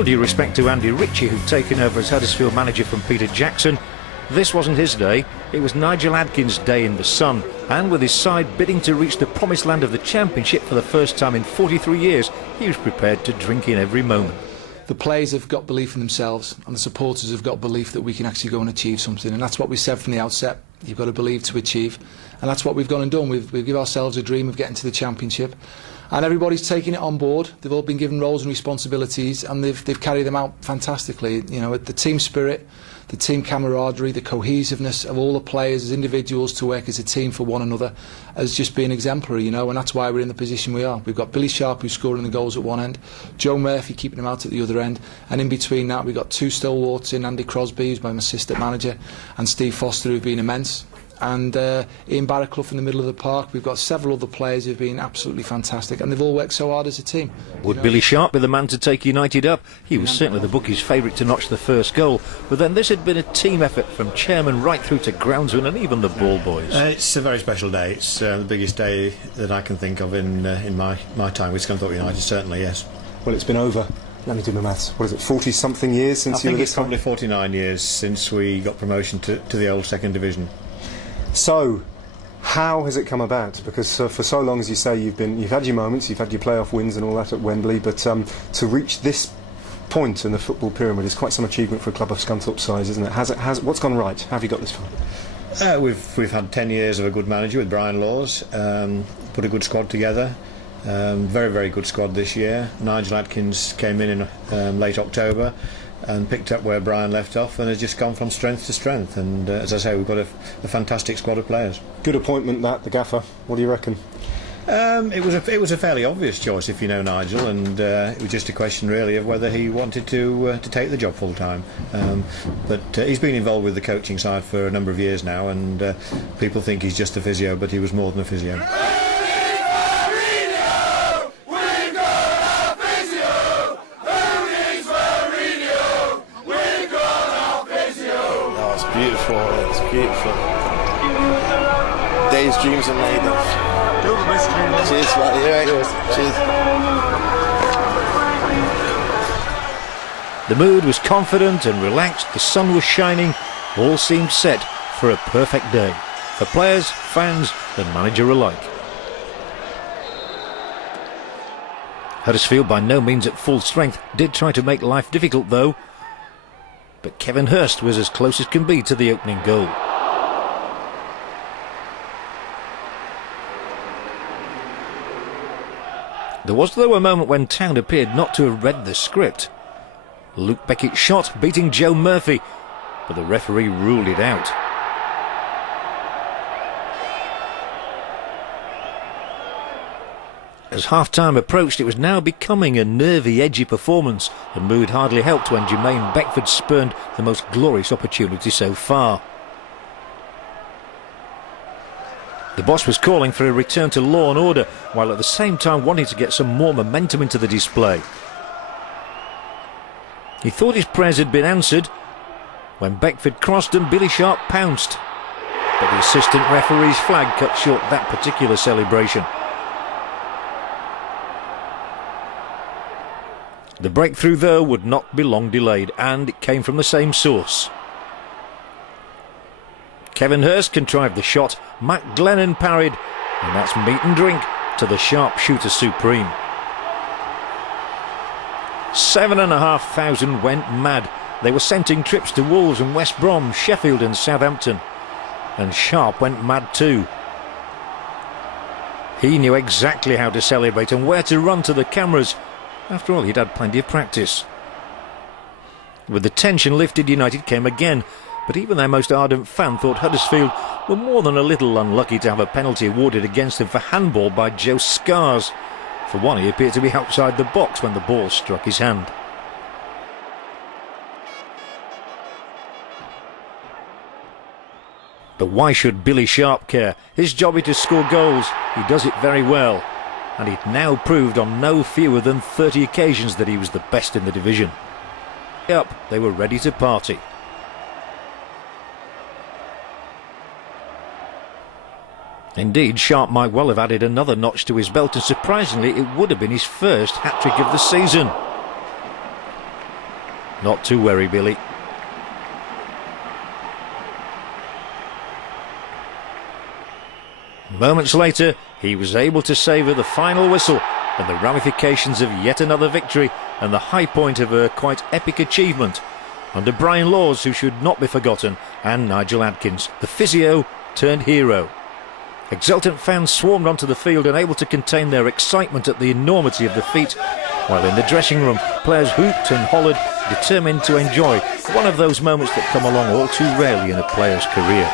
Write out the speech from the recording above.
All due respect to Andy Ritchie, who'd taken over as Huddersfield manager from Peter Jackson, this wasn't his day. It was Nigel Adkins' day in the sun, and with his side bidding to reach the promised land of the Championship for the first time in 43 years, he was prepared to drink in every moment. The players have got belief in themselves, and the supporters have got belief that we can actually go and achieve something, and that's what we said from the outset. You've got to believe to achieve, and that's what we've gone and done. We've given ourselves a dream of getting to the Championship, and everybody's taking it on board. They've all been given roles and responsibilities, and they've carried them out fantastically. You know, the team spirit, the team camaraderie, the cohesiveness of all the players as individuals to work as a team for one another has just been exemplary, you know, and that's why we're in the position we are. We've got Billy Sharp, who's scoring the goals at one end, Joe Murphy keeping them out at the other end, and in between that we've got two stalwarts in Andy Crosby, who's my assistant manager, and Steve Foster, who've been immense. And Ian Barraclough in the middle of the park. We've got several other players who've been absolutely fantastic, and they've all worked so hard as a team. Would Billy Sharp be the man to take United up? He was certainly the bookies' favourite to notch the first goal, but then this had been a team effort from chairman right through to groundsman and even the ball boys. It's a very special day. It's the biggest day that I can think of in my time with Scunthorpe United, certainly, yes. Well, it's been over. Let me do my maths. What is it, 40-something years since you were this I think it's probably 49 years since we got promotion to the old second division. So, how has it come about? Because for so long, as you say, you've had your moments, you've had your playoff wins and all that at Wembley, but to reach this point in the football pyramid is quite some achievement for a club of Scunthorpe's size, isn't it? What's gone right? How have you got this far? We've had 10 years of a good manager with Brian Laws, put a good squad together, very, very good squad this year. Nigel Adkins came in late October and picked up where Brian left off and has just gone from strength to strength, and as I say, we've got a fantastic squad of players. Good appointment, that, the gaffer. What do you reckon? It was a fairly obvious choice if you know Nigel, and it was just a question really of whether he wanted to take the job full time. But he's been involved with the coaching side for a number of years now, and people think he's just a physio, but he was more than a physio. Beautiful, it's beautiful. Days dreams are made of. Cheers, man. You're right. Cheers. The mood was confident and relaxed, the sun was shining, all seemed set for a perfect day, for players, fans and manager alike. Huddersfield, by no means at full strength, did try to make life difficult though, but Kevin Hurst was as close as can be to the opening goal. There was though a moment when Town appeared not to have read the script. Luke Beckett's shot beating Joe Murphy, but the referee ruled it out. As half-time approached, it was now becoming a nervy, edgy performance, and mood hardly helped when Jermaine Beckford spurned the most glorious opportunity so far. The boss was calling for a return to law and order, while at the same time wanting to get some more momentum into the display. He thought his prayers had been answered when Beckford crossed and Billy Sharp pounced, but the assistant referee's flag cut short that particular celebration. The breakthrough, though, would not be long delayed, and it came from the same source. Kevin Hurst contrived the shot, Matt Glennon parried, and that's meat and drink to the sharpshooter supreme. 7,500 went mad. They were scenting trips to Wolves and West Brom, Sheffield and Southampton. And Sharp went mad too. He knew exactly how to celebrate and where to run to the cameras. After all, he'd had plenty of practice. With the tension lifted, United came again, but even their most ardent fan thought Huddersfield were more than a little unlucky to have a penalty awarded against them for handball by Joe Scars. For one, he appeared to be outside the box when the ball struck his hand. But why should Billy Sharp care? His job is to score goals. He does it very well. And he'd now proved on no fewer than 30 occasions that he was the best in the division. Up, they were ready to party. Indeed, Sharp might well have added another notch to his belt, and surprisingly it would have been his first hat-trick of the season. Not to worry, Billy. Moments later, he was able to savour the final whistle and the ramifications of yet another victory and the high point of a quite epic achievement under Brian Laws, who should not be forgotten, and Nigel Adkins, the physio turned hero. Exultant fans swarmed onto the field, unable to contain their excitement at the enormity of the feat, while in the dressing room players hooped and hollered, determined to enjoy one of those moments that come along all too rarely in a player's career.